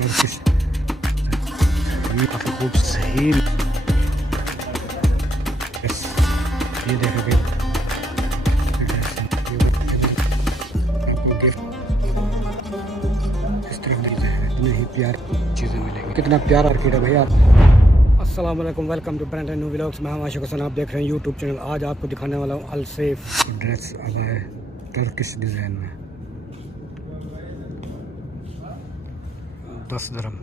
Turkish, ये काफ़ी खूब सही। ये देखें भाई, आपको गिफ्ट इस तरह मिलते हैं, इतने ही प्यार चीज़ें मिलेंगी। कितना प्यारा मार्केट है भाई। आप अस्सलाम वालेकुम, welcome to brand new vlogs. मैं आशिक हसन, आप देख रहे हैं यूट्यूब चैनल। आज आपको दिखाने वाला हूँ अलसेफ ड्रेस आया है टर्किश डिज़ाइन में, 10 दिरहम।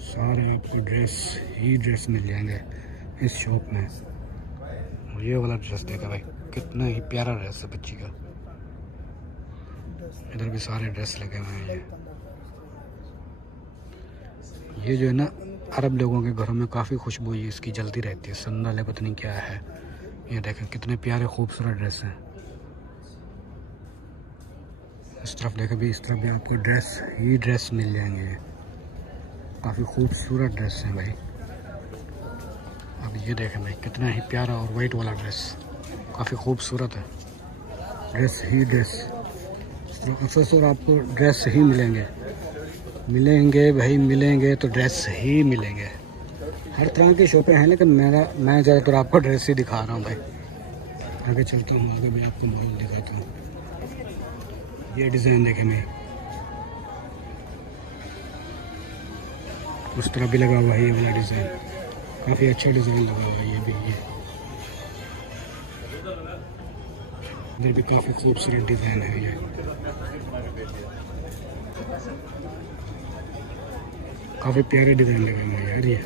सारे आपको ड्रेस मिल जाएंगे इस शॉप में। ये वाला ड्रेस देखा भाई, कितना ही प्यारा ड्रेस है बच्ची का। इधर भी सारे ड्रेस लगे हुए हैं। ये जो है ना, अरब लोगों के घरों में काफ़ी खुशबू इसकी जलती रहती है। संदल है, पता नहीं क्या है। ये देखें कितने प्यारे खूबसूरत ड्रेस हैं। इस तरफ देखें भी, इस तरफ भी आपको ड्रेस मिल जाएंगे। काफ़ी खूबसूरत ड्रेस हैं भाई। अब ये देखें भाई, कितना ही प्यारा और वाइट वाला ड्रेस काफ़ी खूबसूरत है। ड्रेस अक्सर आपको ड्रेस ही मिलेंगे भाई, मिलेंगे तो ड्रेस ही मिलेंगे। हर तरह की शॉपें हैं, लेकिन मैं ज़्यादातर आपको ड्रेस ही दिखा रहा हूँ भाई। आगे चलता हूँ, आगे भी आपको माहौल दिखाता हूँ। ये डिज़ाइन देखें भाई, उस तरह भी लगा हुआ है। ये वाला डिज़ाइन काफ़ी अच्छा डिज़ाइन लगा हुआ है। ये इधर भी काफ़ी खूबसूरत डिज़ाइन है। ये काफ़ी प्यारे डिज़ाइन लगे हुए हैं यार। ये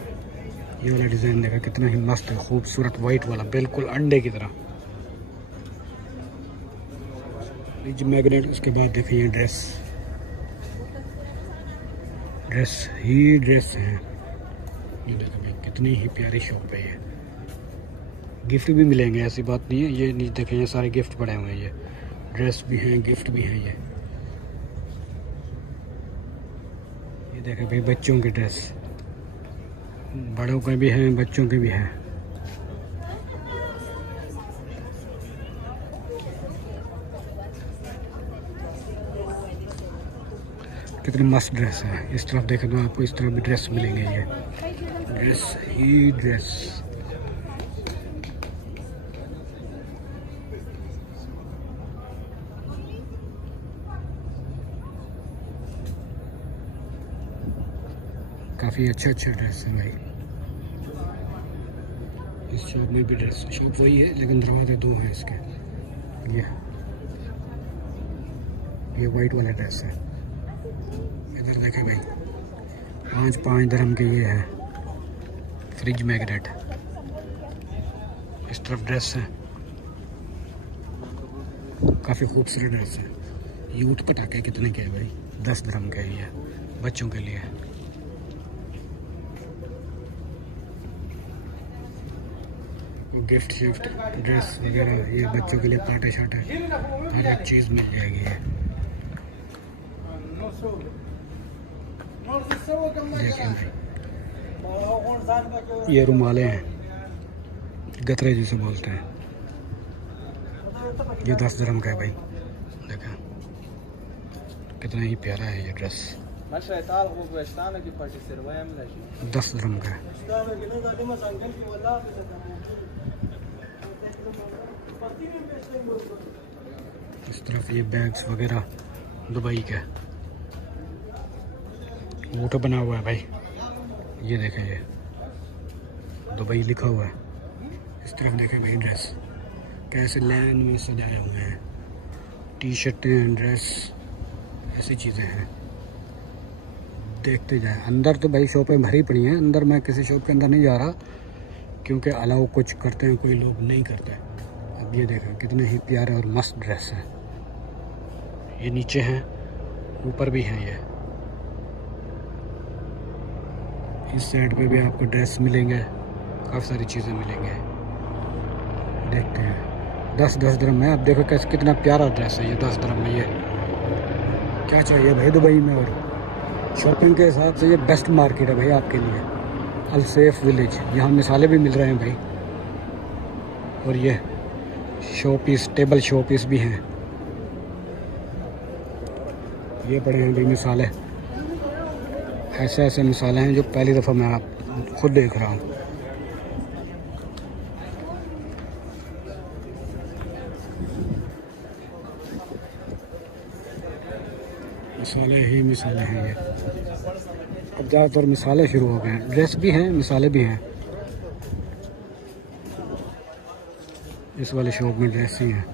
वाला डिज़ाइन देखा, कितना ही मस्त है, खूबसूरत वाइट वाला, बिल्कुल अंडे की तरह। ये मैग्नेट, उसके बाद देखें ये ड्रेस हैं। ये देखो भाई, कितनी ही प्यारी शॉप है। ये गिफ्ट भी मिलेंगे, ऐसी बात नहीं है। ये नीचे देखें, ये सारे गिफ्ट पड़े हुए हैं। ये ड्रेस भी हैं, गिफ्ट भी हैं। ये देखें भाई, बच्चों के ड्रेस, बड़ों के भी हैं, बच्चों के भी हैं। कितनी मस्त ड्रेस है। इस तरफ देखें तो आपको इस तरफ भी ड्रेस मिलेंगे। ये ड्रेस काफ़ी अच्छा ड्रेस है भाई। इस शॉप में भी शॉप वही है, लेकिन दरवाजे 2 हैं इसके। ये वाइट वाला ड्रेस है। इधर देखें भाई, 5 दिरहम के ये है फ्रिज मैग्नेट। इस तरफ ड्रेस है, काफ़ी खूबसूरत ड्रेस है। यूथ पटाखे कितने के हैं भाई? 10 दिरहम के ये बच्चों के लिए। गिफ्ट ड्रेस वगैरह, ये बच्चों के लिए पाटे शाटे हर एक चीज़ मिल जाएगी। ये रुमाले हैं, गतरे जिसे बोलते हैं। ये 10 दिरहम का है भाई। देखा कितना ही प्यारा है ये ड्रेस। 10 दिरहम का है। इस तरफ ये बैग्स वगैरह दुबई का ऊँट बना हुआ है भाई। ये देखें, ये दुबई लिखा हुआ है। इस तरफ देखें भाई, ड्रेस कैसे लाइन में सजाए हुए हैं। टी शर्टें, ड्रेस, ऐसी चीज़ें हैं। देखते जाए। अंदर तो भाई शॉपें भरी पड़ी हैं। अंदर मैं किसी शॉप के अंदर नहीं जा रहा, क्योंकि अलाउ कुछ करते हैं, कोई लोग नहीं करते। अब ये देखें, कितने ही प्यारे और मस्त ड्रेस हैं। ये नीचे हैं, ऊपर भी हैं। ये इस साइड पे भी आपको ड्रेस मिलेंगे, काफ़ी सारी चीज़ें मिलेंगे। देखते हैं, 10 दिरहम में। आप देखो कैसे, कितना प्यारा ड्रेस है ये 10 दिरहम में। ये क्या चाहिए भाई दुबई में। और शॉपिंग के हिसाब से ये बेस्ट मार्केट है भाई आपके लिए, अलसेफ विलेज। यहाँ मिसाले भी मिल रहे हैं भाई। और ये शोपीस, टेबल शोपीस भी हैं। ये पड़े हैं भाई मिसाले। ऐसे ऐसे मिसालें हैं जो पहली दफ़ा मैं आप खुद देख रहा हूँ। मिसालें ही मिसालें हैं ये। अब ज़्यादातर मिसालें शुरू हो गए हैं, ड्रेस भी हैं, मिसालें भी हैं। इस वाले शॉप में ड्रेस ही हैं।